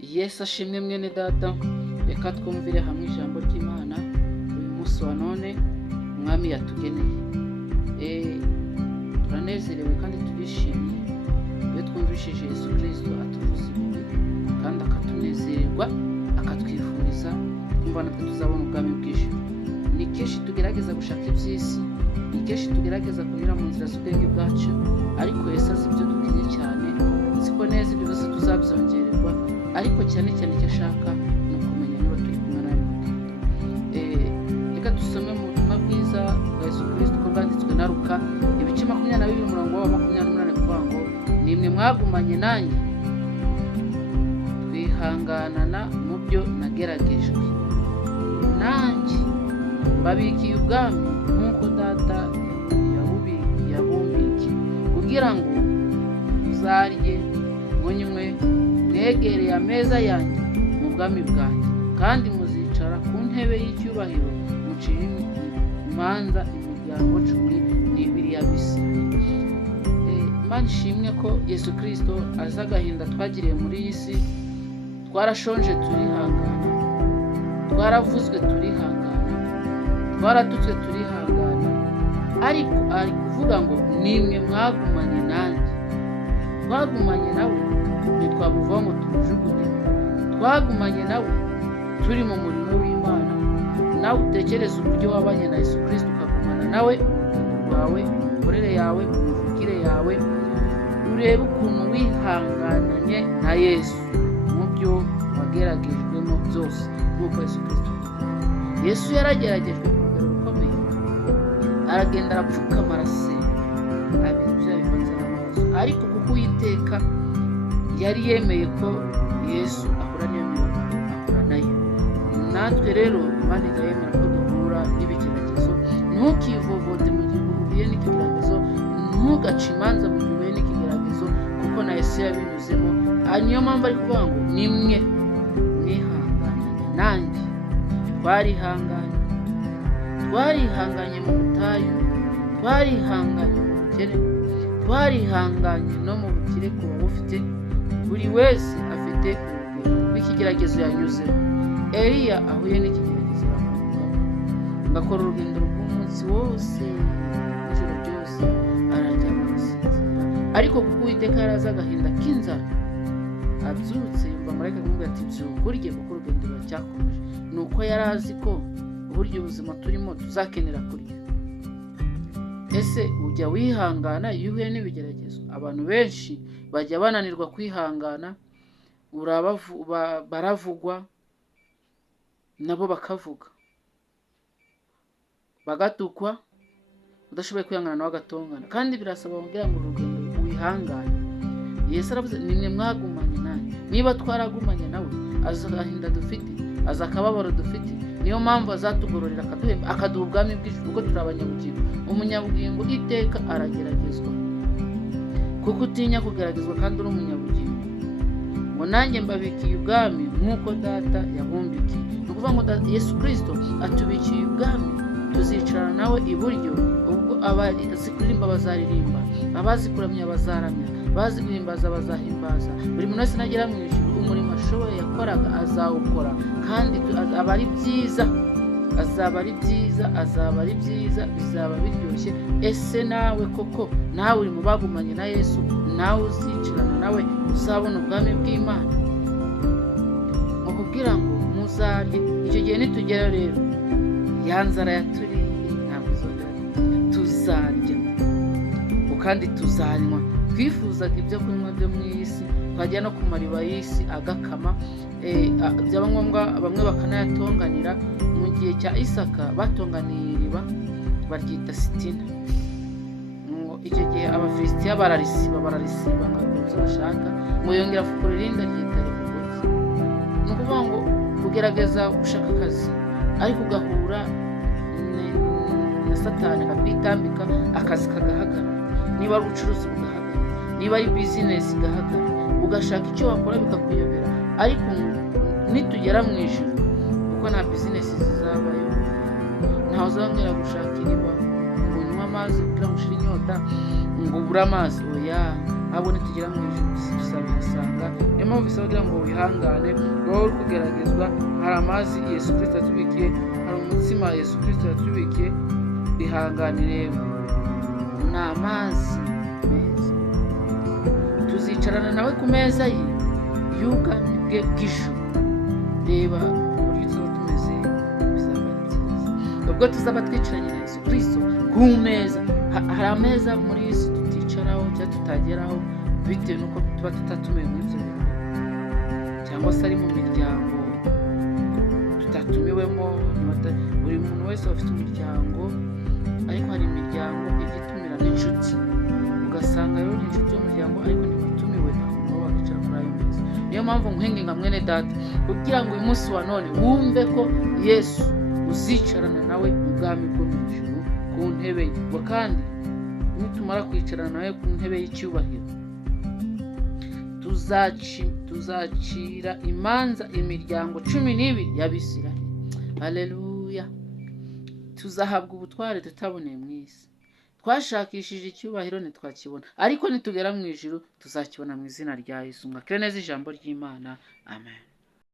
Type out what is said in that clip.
Yesu ashimwe mwene data, reka twumvire hamwe ijambo ry'Imana uyu munsi wa none umwami yatugeneye. Turanezerewe kandi turishimye iyo twumvishije Yesu Kristo atuvuza ibigwi kandi akatunezererwa, akatwifuriza kumva natwe tuzabona ubwami bw'ijuru. Ni kenshi tugerageza gushaka iby'isi, ni kenshi tugerageza kunyura mu nzira z'ubwenge bwacu, ariko Yesu azi ibyo dukenye cyane, nzi ko neza ibyo byose tuzabyongererwa, ariko cyane cyane icyo ashaka ni ukumenya niba turi kumwe nawe mu rugendo. Reka dusome mu butumwa bwiza bwa Yesu Kristo uko bwanditswe na Luka ibice 22 umurongo wa 28 kuvuga ngo nimwe mwagumanye nanjye twihanganana mu byo nageragejwe, nanjye babikiye ubwami nk'uko data yabumbikiye, kugira ngo muzarye munywe mwegereye ameza yanjye mu bwami bwanjye, kandi muzicara ku ntebe y'icyubahiro mucire imanza imiryango 12 y'ab'isi. Imana ishimwe ko Yesu Kristo azi agahinda twagiriye muri iyi si. Twarashonje turihangana, twaravuzwe turihangana, twaratutswe turihangana, ariko ari kuvuga ngo nimwe mwagumanye nanjye. Twagumanye nawe ntitwamuvaho ngo tumujugunye, twagumanye nawe turi mu murimo w'Imana. Nawe utekereza uburyo wabanye na Yesu Kristo, ukagumana nawe mu rwawe, mu mikorere yawe, mu mivugire yawe, urebe ukuntu wihangananye na Yesu mu byo wageragejwemo byose nk'uko Yesu Kristo. Yesu yarageragejwe ku rugero rukomeye, aragenda arapfukama arasenga, abira ibyaha bivanze n'amaraso, ariko kuko Uwiteka yari yemeye ko Yesu ahura n'iyo mirongo, ahura nayo. Natwe rero Imana irayemera ko duhura n'ibigeragezo. Ntukivovote mu gihe uhuye n'ikigeragezo, ntugace imanza mu gihe uhuye n'ikigeragezo, kuko na Yesu yabinyuzemo. Niyo mpamvu ari kuvuga ngo nimwe mwihangananye nanjye. Twarihanganye mu butayu, twarihanganye mu bukene, twarihanganye no mu bukire ku bufite. Buri wese afite urugero rw'ikigeragezo yanyuzemo. Eliya ahuye n'ikigeragezo agakora urugendo rw'umunsi wose, ijoro ryose araryama arasinzira, ariko kuko Uwiteka yarazi agahinda k'inzara, abyutse yumva marayika akamubwira ati byuka urye kuko urugendo ruracyakomeje. Ni uko yari azi ko uburyo ubuzima turimo tuzakenera kurya. Ese ujya wihangana iyo uhuye n'ibigeragezo? Abantu benshi bajya bananirwa kwihangana, baravugwa nabo bakavuga, bagatukwa, udashoboye kwihangana nawe agatongana. Kandi birasaba kugira ngo urugendo wihangane. Yesu aravuze nimwe mwagumanye nanjye. Niba twaragumanye nawe, azi agahinda dufite, azi akababaro dufite, niyo mpamvu azatugororera akaduhemba, akaduha ubwami bw'ijuru, kuko turi abanyabugingo. Umunyabugingo iteka arageragezwa, kuko utinya kugeragezwa kandi uri umunyabugingo. Ngo nanjye mbabikiye ubwami nk'uko data yabumbikiye. Ni ukuvuga ngo Yesu Kristo atubikiye ubwami, tuzicara nawe iburyo. Ubwo abazi kuririmba bazaririmba, abazi kuramya bazaramya, abazi guhimbaza bazahimbaza. Buri muntu wese nagera mu ijuru, umurimo ashoboye yakoraga azawukora, kandi azaba ari byiza, bizaba biryoshye. Ese nawe koko, nawe uri mu bagumanye na Yesu, nawe uzicarana nawe uzabona ubwami bw'Imana? Mu kugira ngo muzarye. Icyo gihe nitugera rero, ya nzara yaturiye ntabwo izongera, tuzarya kandi tuzanywa. Twifuzaga ibyo kunywa byo mu isi, twajya no ku mariba y'isi agakama, byaba ngombwa bamwe bakanayatonganira. Mu gihe cya Isaka batonganiye iriba baryita Sitina. Icyo gihe Abafilisitiya bararisiba nk'uko bashaka, ngo yongera afukura irindi aryita Rehoboti. Ni ukuvuga ngo ugerageza gushaka akazi, ariko ugahura na Satani akakwitambika, akazi kagahagarara. Niba ari ubucuruzi bugahagarara, niba ari bizinesi igahagarara, ugashaka icyo wakora bikakuyobera. Ariko nitugera mu ijuru, kuko nta bizinesi zizabayo, ntawe uzamwera gushaka iriba ngo unywe amazi kugira ngo ushire inyota, ngo ubure amazi. Oya, ahubwo nitugera mu ijuru tuzabihasanga. Niyo numvise bagira ngo wihangane, wowe uri kugeragezwa. Hari amazi Yesu Kristo yatubikiye, hari umutsima Yesu Kristo yatubikiye. Ihangane rero, ni amazi meza. Tuzicarana nawe ku meza ye y'ubwami bwe bw'ijuru. Reba uburyo tuzaba tumeze, bizaba ari byiza ubwo tuzaba twicaranye na Yesu Kristo ku meza. Hari ameza muri iyi si tuticaraho cyangwa tutageraho bitewe n'uko tuba tutatumiwe muri ibyo bintu, cyangwa se ari mu miryango tutatumiwemo. Buri muntu wese afite umuryango, ariko hari imiryango igitumira n'inshuti, ugasanga rero n'inshuti y'umuryango ariko ntibatumiwe, ntabwo wakicara kuri ayo meza. Niyo mpamvu nkwinginga mwene data, kugira ngo uyu munsi wa none wumve ko Yesu uzicarana nawe mu bwami bwo mu ijuru ku ntebe ye. Ngo kandi nitumara kwicarana nawe ku ntebe y'icyubahiro, tuzacira imanza imiryango 12 y'Abisiraheli. Haleluya! Tuzahabwa ubutware tutaboneye mu isi. Twashakishije icyubahiro ntitwakibona, ariko nitugera mu ijuru tuzakibona mu izina rya Yesu. Mwakire neza ijambo ry'Imana. Amen.